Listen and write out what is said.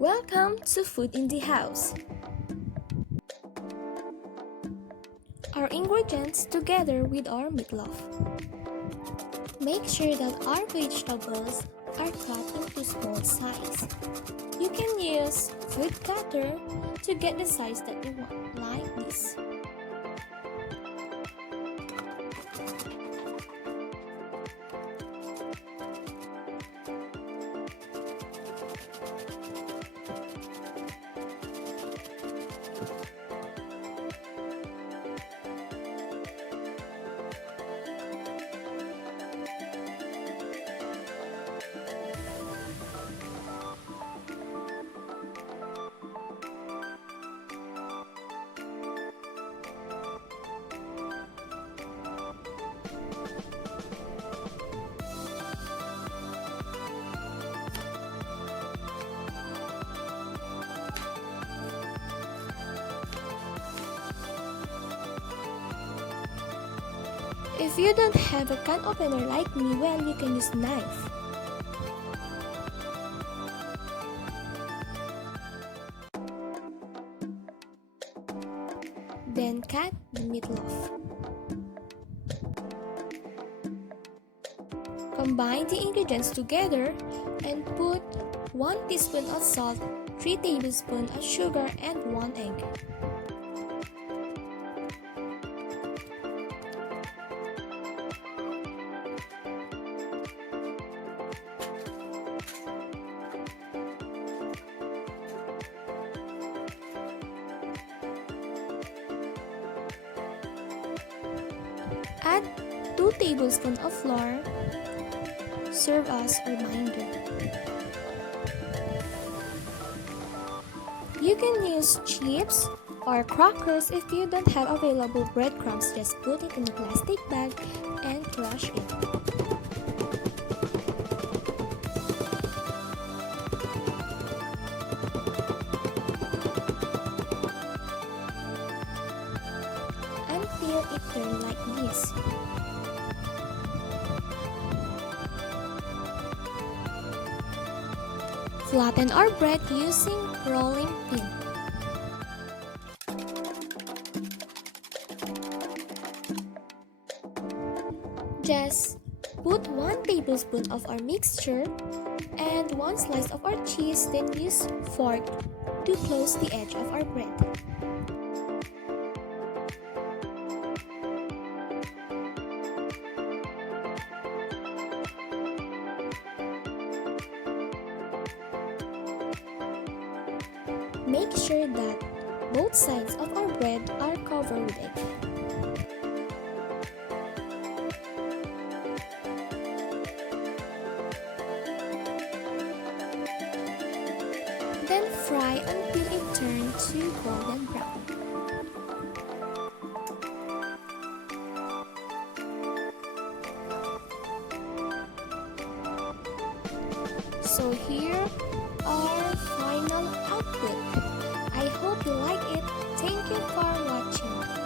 Welcome to Food in the House. Our ingredients together with our meatloaf. Make sure that our vegetables are cut into small size. You can use food cutter to get the size that you want, like this. If you don't have a can opener like me, well, you can use knife. Then cut the meatloaf. Combine the ingredients together and put 1 teaspoon of salt, 3 tablespoons of sugar, and 1 egg. Add 2 tablespoons of flour. Serve as a reminder. You can use chips or crackers. If you don't have available breadcrumbs, just put it in a plastic bag and crush it. Until it turns like this. Flatten our bread using rolling pin. Just put 1 tablespoon of our mixture and 1 slice of our cheese, then use fork to close the edge of our bread. Make sure that both sides of our bread are covered with egg. Then fry until it turns to golden brown. So here our final output. I hope you like it. Thank you for watching.